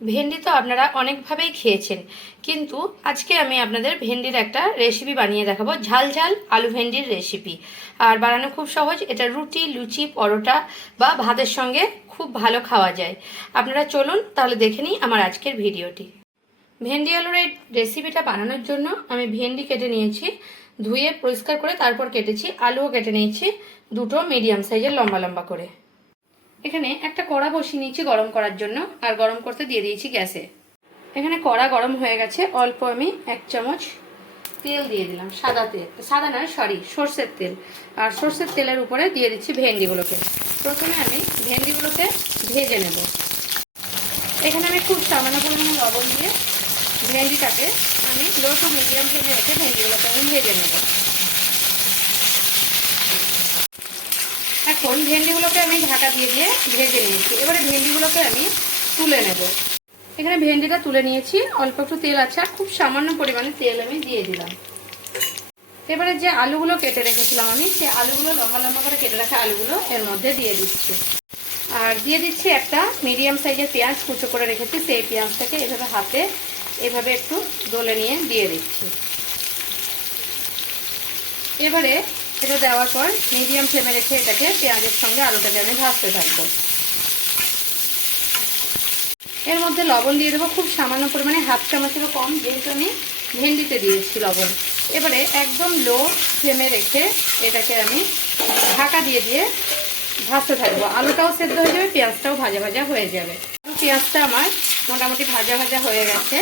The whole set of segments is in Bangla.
ভেন্ডি তো আপনারা অনেকভাবেই খেয়েছেন। কিন্তু আজকে আমি আপনাদের ভেন্ডির একটা রেসিপি বানিয়ে দেখাবো, ঝাল ঝাল আলু ভেন্ডির রেসিপি আর বানানো খুব সহজ, এটা রুটি, লুচি, পরোটা বা ভাতের সঙ্গে খুব ভালো খাওয়া যায়। আপনারা চলুন তাহলে দেখে নিই আমার আজকের ভিডিওটি। ভেন্ডি আলুর এই রেসিপিটা বানানোর জন্য আমি ভেন্ডি কেটে নিয়েছি, ধুয়ে পরিষ্কার করে তারপর কেটেছি, আলুও কেটে নিয়েছি, দুটো মিডিয়াম সাইজের লম্বা লম্বা করে। এখানে একটা কড়া বসিয়ে নিয়েছি গরম করার জন্য, আর গরম করতে দিয়ে দিয়েছি গ্যাসে। এখানে কড়া গরম হয়ে গেছে, অল্প আমি এক চামচ তেল দিয়ে দিলাম, সাদা তেল। সাদা নয় সরি সর্ষের তেল। আর সর্ষের তেলের উপরে দিয়ে দিচ্ছি ভেন্ডিগুলোকে। প্রথমে আমি ভেন্ডিগুলোকে ভেজে নেব। এখানে আমি খুব সামান্য পরিমাণে লবণ দিয়ে ভেন্ডিটাকে আমি লো টু মিডিয়াম ফ্লেমে রেখে ভেন্ডিগুলোকে আমি ভেজে নেব। এখন ভেন্ডিগুলোকে আমি ঢাকা দিয়ে দিয়ে ভেজে নিয়েছি। এবারে ভেন্ডিগুলোকে আমি তুলে নেব। এখানে ভেন্ডিটা তুলে নিয়েছি। অল্প একটু তেল আছে খুব সামান্য পরিমাণে তেল আমি দিয়ে দিলাম। এবারে যে আলুগুলো কেটে রেখেছিলাম আমি সেই আলুগুলো লম্বা লম্বা করে কেটে রাখা আলুগুলো এর মধ্যে দিয়ে দিচ্ছি। আর দিয়ে দিচ্ছি একটা মিডিয়াম সাইজের পেঁয়াজ কুচো করে রেখেছি। সেই পেঁয়াজটাকে এভাবে হাতে এভাবে একটু দোলে নিয়ে দিয়ে দিচ্ছি। এবারে এটা দেওয়ার পর মিডিয়াম ফ্লেমে রেখে এটাকে পেঁয়াজের সঙ্গে আলুটাকে আমি ভাজতে থাকব। এর মধ্যে লবণ দিয়ে দেবো, খুব সামান্য পরিমাণে হাফ চামচেরও কম, যেহেতু আমি ভেন্ডিতে দিয়েছি লবণ। এবারে একদম লো ফ্লেমে রেখে এটাকে আমি ঢাকা দিয়ে দিয়ে ভাজতে থাকব। আলুটাও সেদ্ধ হয়ে যাবে, পেঁয়াজটাও ভাজা ভাজা হয়ে যাবে। পেঁয়াজটা আমার মোটামুটি ভাজা ভাজা হয়ে গেছে।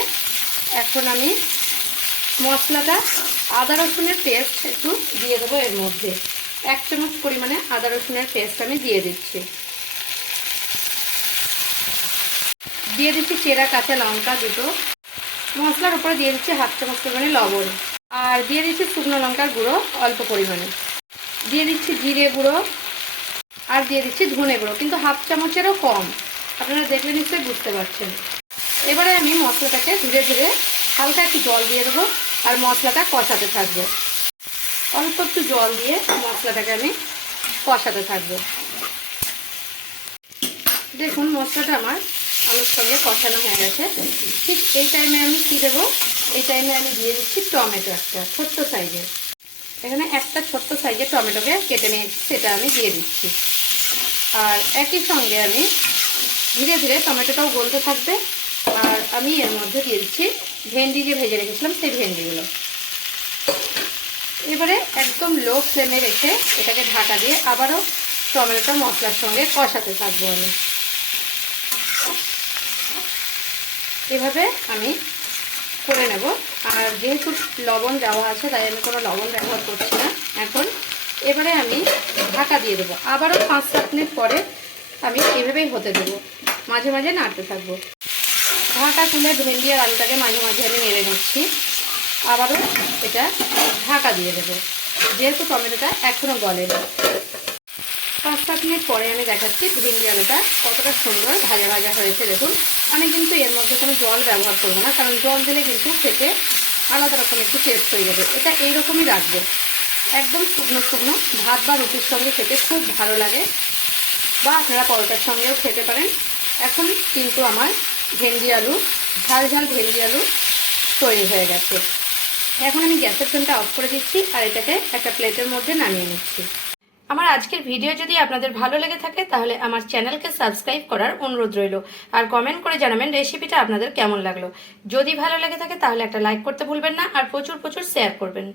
এখন আমি মশলাটা আদা রসুনের পেস্ট একটু দিয়ে দেবো এর মধ্যে। এক চামচ পরিমাণে আদা রসুনের পেস্ট আমি দিয়ে দিচ্ছি। দিয়ে দিচ্ছি চেরা, কাঁচা লঙ্কা দুটো। মশলার উপরে দিয়ে দিচ্ছি হাফ চামচ পরিমাণে লবণ। আর দিয়ে দিচ্ছি শুকনো লঙ্কার গুঁড়ো অল্প পরিমাণে। দিয়ে দিচ্ছি জিরে গুঁড়ো আর দিয়ে দিচ্ছি ধনে গুঁড়ো, কিন্তু হাফ চামচেরও কম। আপনারা দেখলে নিশ্চয়ই বুঝতে পারছেন। এবারে আমি মশলাটাকে ধীরে ধীরে হালকা একটু জল দিয়ে দেবো। আর মশলাটা কষাতে থাকব। অল্প একটু জল দিয়ে মশলাটাকে আমি কষাতে থাকব। দেখুন, মশলাটা আমার আলুর সঙ্গে কষানো হয়ে গেছে। ঠিক এই টাইমে আমি কী দেবো? এই টাইমে আমি দিয়ে দিচ্ছি টমেটো একটা, ছোট্ট সাইজের। এখানে একটা ছোট্ট সাইজের টমেটোকে কেটে নিয়েছি, সেটা আমি দিয়ে দিচ্ছি। আর একই সঙ্গে আমি ধীরে ধীরে টমেটোটাও গলতে থাকবে। আর আমি এর মধ্যে দিয়ে দিচ্ছি ভেন্ডি যে ভেজে রেখেছিলাম সেই ভেন্ডিগুলো। এবারে একদম লো ফ্লেমে রেখে এটাকে ঢাকা দিয়ে আবারও টমেটোটা মশলার সঙ্গে কষাতে থাকব আমি। এভাবে আমি করে নেব। আর যেহেতু লবণ দেওয়া আছে, তাই আমি কোনো লবণ ব্যবহার করছি না। এখন এবারে আমি ঢাকা দিয়ে দেবো। আবারও পাঁচ সাত মিনিট পরে আমি এভাবেই হতে দেবো। মাঝে মাঝে নাড়তে থাকব। ঢাকা তুলে ভেন্ডি আর আলুটাকে মাঝে মাঝে আমি নেড়ে নিচ্ছি। আবারও এটা ঢাকা দিয়ে দেবো। যেহেতু টমেটোটা এখনও গলেনি। পাঁচ, সাত মিনিট পরে আমি দেখাচ্ছি ভেন্ডি আলুটা কতটা সুন্দর ভাজা ভাজা হয়েছে। দেখুন, আমি কিন্তু এর মধ্যে কোনো জল ব্যবহার করব না, কারণ জল দিলে কিন্তু খেতে আলাদা রকম একটু টেস্ট হয়ে যাবে। এটা এইরকমই রাখব। একদম শুকনো শুকনো ভাত বা রুটির সঙ্গে খেতে খুব ভালো লাগে। বা আপনারা পরোটার সঙ্গেও খেতে পারেন। এখন কিন্তু আমার ভেন্ডি আলু, ঝাল ঝাল ভেন্ডি আলু তৈরি হয়ে গেছে। এখন আমি গ্যাসের ফ্লেমটা অফ করে দিচ্ছি আর এটাকে একটা প্লেটের মধ্যে নামিয়ে নিচ্ছি। আমার আজকের ভিডিও যদি আপনাদের ভালো লেগে থাকে, তাহলে আমার চ্যানেলকে সাবস্ক্রাইব করার অনুরোধ রইল। আর কমেন্ট করে জানাবেন রেসিপিটা আপনাদের কেমন লাগল। যদি ভালো লেগে থাকে, তাহলে একটা লাইক করতে ভুলবেন না আর প্রচুর প্রচুর শেয়ার করবেন।